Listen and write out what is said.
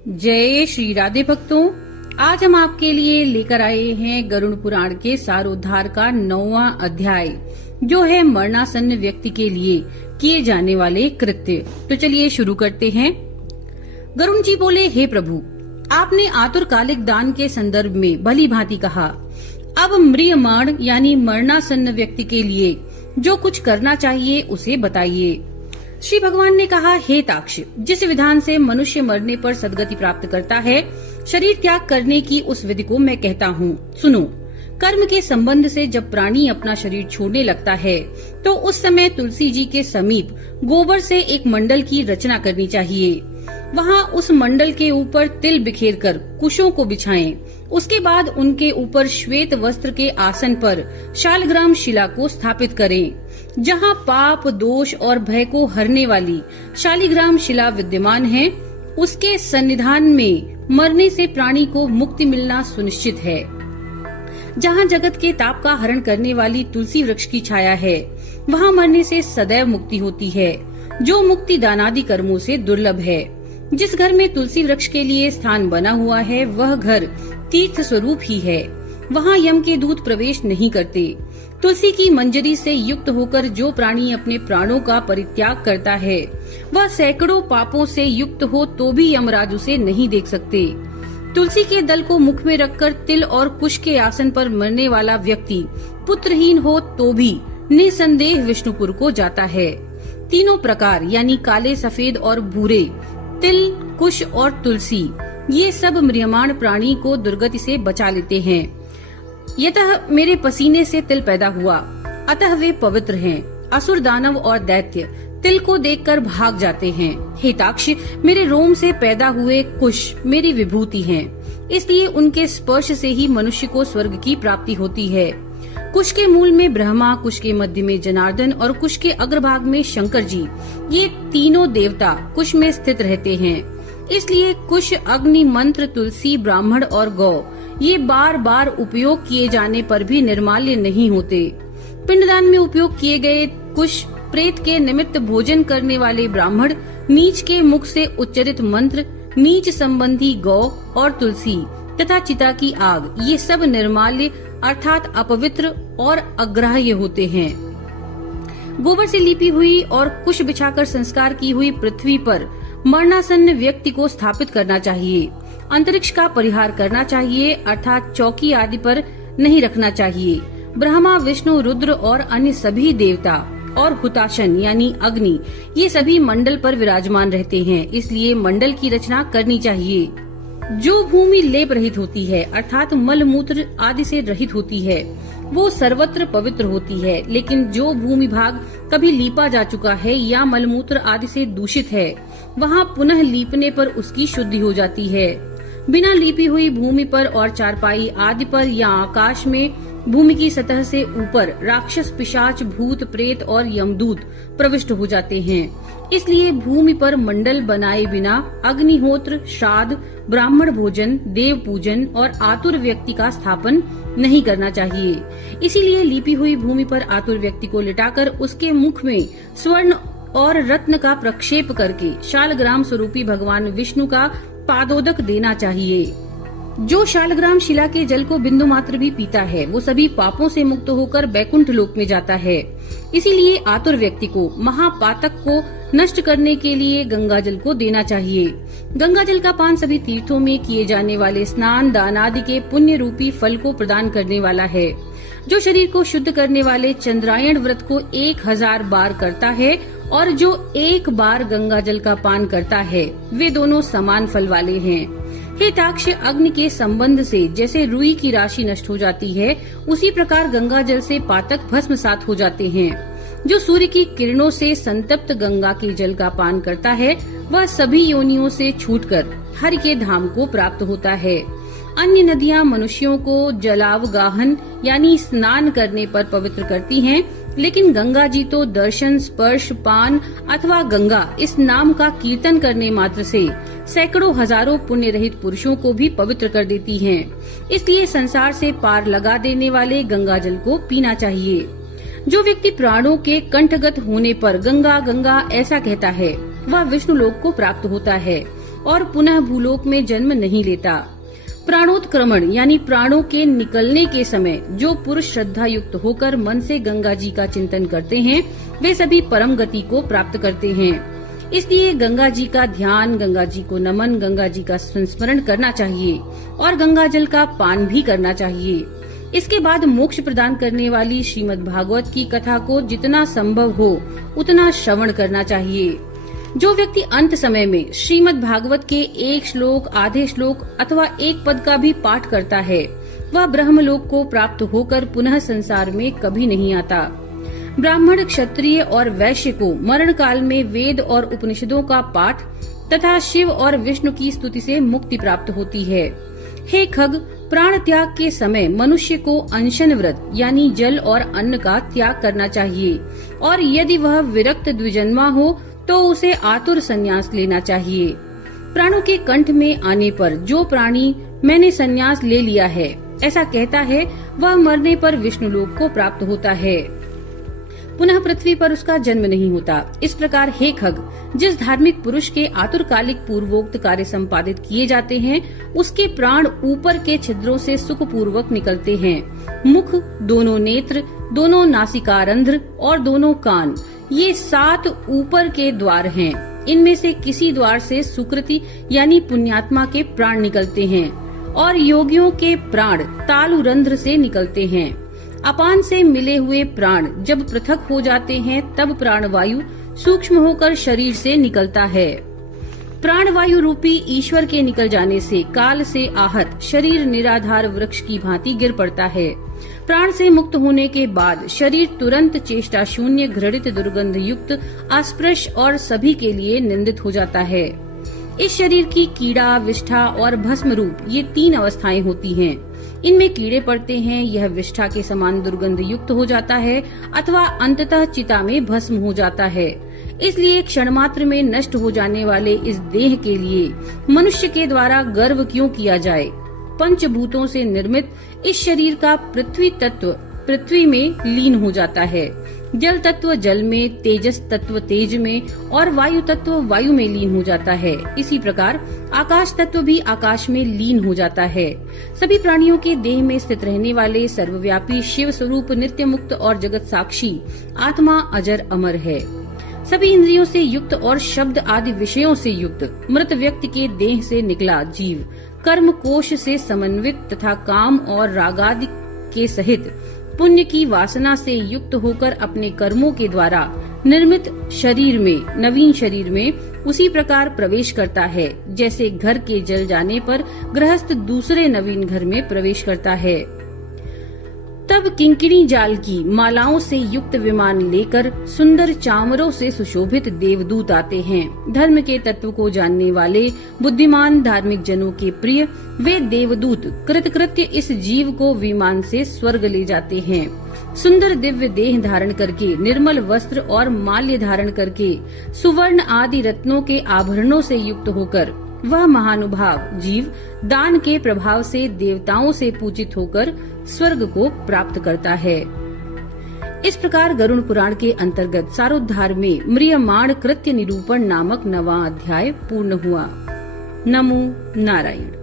जय श्री राधे भक्तों, आज हम आपके लिए लेकर आए हैं गरुड़ पुराण के सारोद्धार का 9वां अध्याय, जो है मरणासन्न व्यक्ति के लिए किए जाने वाले कृत्य। तो चलिए शुरू करते हैं। गरुड़ जी बोले, हे प्रभु, आपने आतुरकालिक दान के संदर्भ में भली भांति कहा। अब म्रियमाण यानी मरणासन्न व्यक्ति के लिए जो कुछ करना चाहिए उसे बताइए। श्री भगवान ने कहा, हे ताक्ष, जिस विधान से मनुष्य मरने पर सदगति प्राप्त करता है, शरीर त्याग करने की उस विधि को मैं कहता हूँ। सुनो। कर्म के संबंध से जब प्राणी अपना शरीर छोड़ने लगता है तो उस समय तुलसी जी के समीप गोबर से एक मंडल की रचना करनी चाहिए। वहाँ उस मंडल के ऊपर तिल बिखेर कर कुशों को बिछाएं। उसके बाद उनके ऊपर श्वेत वस्त्र के आसन पर शालग्राम शिला को स्थापित करें। जहाँ पाप, दोष और भय को हरने वाली शालिग्राम शिला विद्यमान है, उसके सन्निधान में मरने से प्राणी को मुक्ति मिलना सुनिश्चित है। जहाँ जगत के ताप का हरण करने वाली तुलसी वृक्ष की छाया है, वहाँ मरने से सदैव मुक्ति होती है, जो मुक्ति दानादि कर्मों से दुर्लभ है। जिस घर में तुलसी वृक्ष के लिए स्थान बना हुआ है, वह घर तीर्थ स्वरूप ही है। वहाँ यम के दूत प्रवेश नहीं करते। तुलसी की मंजरी से युक्त होकर जो प्राणी अपने प्राणों का परित्याग करता है, वह सैकड़ों पापों से युक्त हो तो भी यमराज उसे नहीं देख सकते। तुलसी के दल को मुख में रखकर तिल और कुश के आसन पर मरने वाला व्यक्ति पुत्रहीन हो तो भी निसंदेह विष्णुपुर को जाता है। तीनों प्रकार यानी काले, सफेद और भूरे, तिल, कुश और तुलसी, ये सब म्रियमाण प्राणी को दुर्गति से बचा लेते हैं। यतः मेरे पसीने से तिल पैदा हुआ, अतः वे पवित्र हैं। असुर, दानव और दैत्य तिल को देखकर भाग जाते हैं। हे ताक्ष, मेरे रोम से पैदा हुए कुश मेरी विभूति हैं, इसलिए उनके स्पर्श से ही मनुष्य को स्वर्ग की प्राप्ति होती है। कुश के मूल में ब्रह्मा, कुश के मध्य में जनार्दन और कुश के अग्रभाग में शंकर जी, ये तीनों देवता कुश में स्थित रहते हैं। इसलिए कुश, अग्नि, मंत्र, तुलसी, ब्राह्मण और गौ, ये बार बार उपयोग किए जाने पर भी निर्माल्य नहीं होते। पिंडदान में उपयोग किए गए कुश, प्रेत के निमित्त भोजन करने वाले ब्राह्मण, नीच के मुख से उच्चरित मंत्र, नीच संबंधी गौ और तुलसी तथा चिता की आग, ये सब निर्माल्य अर्थात अपवित्र और अग्राह्य होते हैं। गोबर से लिपी हुई और कुश बिछाकर संस्कार की हुई पृथ्वी पर मरणासन्न व्यक्ति को स्थापित करना चाहिए। अंतरिक्ष का परिहार करना चाहिए, अर्थात चौकी आदि पर नहीं रखना चाहिए। ब्रह्मा, विष्णु, रुद्र और अन्य सभी देवता और हुताशन यानी अग्नि, ये सभी मंडल पर विराजमान रहते हैं, इसलिए मंडल की रचना करनी चाहिए। जो भूमि लेप रहित होती है, अर्थात मल मूत्र आदि से रहित होती है, वो सर्वत्र पवित्र होती है। लेकिन जो भूमि भाग कभी लीपा जा चुका है या मलमूत्र आदि से दूषित है, वहाँ पुनः लीपने पर उसकी शुद्धि हो जाती है। बिना लीपी हुई भूमि पर और चारपाई आदि पर या आकाश में भूमि की सतह से ऊपर राक्षस, पिशाच, भूत, प्रेत और यमदूत प्रविष्ट हो जाते हैं। इसलिए भूमि पर मंडल बनाए बिना अग्निहोत्र, श्राद्ध, ब्राह्मण भोजन, देव पूजन और आतुर व्यक्ति का स्थापन नहीं करना चाहिए। इसीलिए लिपी हुई भूमि पर आतुर व्यक्ति को लिटाकर उसके मुख में स्वर्ण और रत्न का प्रक्षेप करके शालग्राम स्वरूपी भगवान विष्णु का पादोदक देना चाहिए। जो शालग्राम शिला के जल को बिंदु मात्र भी पीता है, वो सभी पापों से मुक्त होकर बैकुंठ लोक में जाता है। इसीलिए आतुर व्यक्ति को महापातक को नष्ट करने के लिए गंगा जल को देना चाहिए। गंगा जल का पान सभी तीर्थों में किए जाने वाले स्नान, दान आदि के पुण्य रूपी फल को प्रदान करने वाला है। जो शरीर को शुद्ध करने वाले चंद्रायण व्रत को 1000 बार करता है और जो एक बार गंगा जल का पान करता है, वे दोनों समान फल वाले हैं। हे ताक्ष, अग्नि के संबंध से जैसे रुई की राशि नष्ट हो जाती है, उसी प्रकार गंगा जल से पातक भस्मसात हो जाते हैं। जो सूर्य की किरणों से संतप्त गंगा के जल का पान करता है, वह सभी योनियों से छूटकर हरि के धाम को प्राप्त होता है। अन्य नदियां मनुष्यों को जलावगाहन यानी स्नान करने पर पवित्र करती हैं, लेकिन गंगा जी तो दर्शन, स्पर्श, पान अथवा गंगा इस नाम का कीर्तन करने मात्र से सैकड़ों हजारों पुण्य रहित पुरुषों को भी पवित्र कर देती हैं। इसलिए संसार से पार लगा देने वाले गंगा जल को पीना चाहिए। जो व्यक्ति प्राणों के कंठगत होने पर गंगा गंगा ऐसा कहता है, वह विष्णु लोक को प्राप्त होता है। और पुनः भूलोक में जन्म नहीं लेता। प्राणोत्क्रमण यानी प्राणों के निकलने के समय जो पुरुष श्रद्धा युक्त होकर मन से गंगा जी का चिंतन करते हैं, वे सभी परम गति को प्राप्त करते हैं। इसलिए गंगा जी का ध्यान, गंगा जी को नमन, गंगा जी का संस्मरण करना चाहिए और गंगा जल का पान भी करना चाहिए। इसके बाद मोक्ष प्रदान करने वाली श्रीमद् भागवत की कथा को जितना संभव हो उतना श्रवण करना चाहिए। जो व्यक्ति अंत समय में श्रीमद् भागवत के एक श्लोक, आधे श्लोक अथवा एक पद का भी पाठ करता है, वह ब्रह्मलोक को प्राप्त होकर पुनः संसार में कभी नहीं आता। ब्राह्मण, क्षत्रिय और वैश्य को मरण काल में वेद और उपनिषदों का पाठ तथा शिव और विष्णु की स्तुति से मुक्ति प्राप्त होती है। हे खग, प्राण त्याग के समय मनुष्य को अनशन व्रत यानी जल और अन्न का त्याग करना चाहिए और यदि वह विरक्त द्विजन्मा हो तो उसे आतुर संन्यास लेना चाहिए। प्राणों के कंठ में आने पर जो प्राणी मैंने संन्यास ले लिया है ऐसा कहता है, वह मरने पर विष्णुलोक को प्राप्त होता है, पुनः पृथ्वी पर उसका जन्म नहीं होता। इस प्रकार हे खग, जिस धार्मिक पुरुष के आतुरकालिक पूर्वोक्त कार्य संपादित किए जाते हैं, उसके प्राण ऊपर के छिद्रों से सुख पूर्वक निकलते हैं। मुख, दोनों नेत्र, दोनों नासिकारंध्र और दोनों कान, ये 7 ऊपर के द्वार हैं। इनमें से किसी द्वार से सुकृति यानी पुण्यात्मा के प्राण निकलते हैं और योगियों के प्राण तालुरंध्र से निकलते हैं। अपान से मिले हुए प्राण जब पृथक हो जाते हैं तब प्राणवायु सूक्ष्म होकर शरीर से निकलता है। प्राणवायु रूपी ईश्वर के निकल जाने से काल से आहत शरीर निराधार वृक्ष की भांति गिर पड़ता है। प्राण से मुक्त होने के बाद शरीर तुरंत चेष्टा शून्य, घृणित, दुर्गंध युक्त, अस्पृश और सभी के लिए निंदित हो जाता है। इस शरीर की कीड़ा, विष्ठा और भस्म रूप ये 3 अवस्थाएं होती हैं। इनमें कीड़े पड़ते हैं, यह विष्ठा के समान दुर्गंध युक्त हो जाता है अथवा अंततः चिता में भस्म हो जाता है। इसलिए क्षण मात्र में नष्ट हो जाने वाले इस देह के लिए मनुष्य के द्वारा गर्व क्यों किया जाए। पंचभूतों से निर्मित इस शरीर का पृथ्वी तत्व पृथ्वी में लीन हो जाता है, जल तत्व जल में, तेजस तत्व तेज में और वायु तत्व वायु में लीन हो जाता है। इसी प्रकार आकाश तत्व भी आकाश में लीन हो जाता है। सभी प्राणियों के देह में स्थित रहने वाले सर्वव्यापी शिव स्वरूप नित्य मुक्त और जगत साक्षी आत्मा अजर अमर है। सभी इंद्रियों से युक्त और शब्द आदि विषयों से युक्त मृत व्यक्ति के देह से निकला जीव कर्म कोश से समन्वित तथा काम और रागादि के सहित पुण्य की वासना से युक्त होकर अपने कर्मों के द्वारा निर्मित शरीर में, नवीन शरीर में उसी प्रकार प्रवेश करता है जैसे घर के जल जाने पर गृहस्थ दूसरे नवीन घर में प्रवेश करता है। तब किंकिणी जाल की मालाओं से युक्त विमान लेकर सुंदर चामरों से सुशोभित देवदूत आते हैं। धर्म के तत्व को जानने वाले बुद्धिमान धार्मिक जनों के प्रिय वे देवदूत कृतकृत्य इस जीव को विमान से स्वर्ग ले जाते हैं। सुंदर दिव्य देह धारण करके, निर्मल वस्त्र और माल्य धारण करके, सुवर्ण आदि रत्नों के आभरणों से युक्त होकर वह महानुभाव जीव दान के प्रभाव से देवताओं से पूजित होकर स्वर्ग को प्राप्त करता है। इस प्रकार गरुड़ पुराण के अंतर्गत सारोद्धार में म्रियमाण कृत्य निरूपण नामक 9वां अध्याय पूर्ण हुआ। नमो नारायण।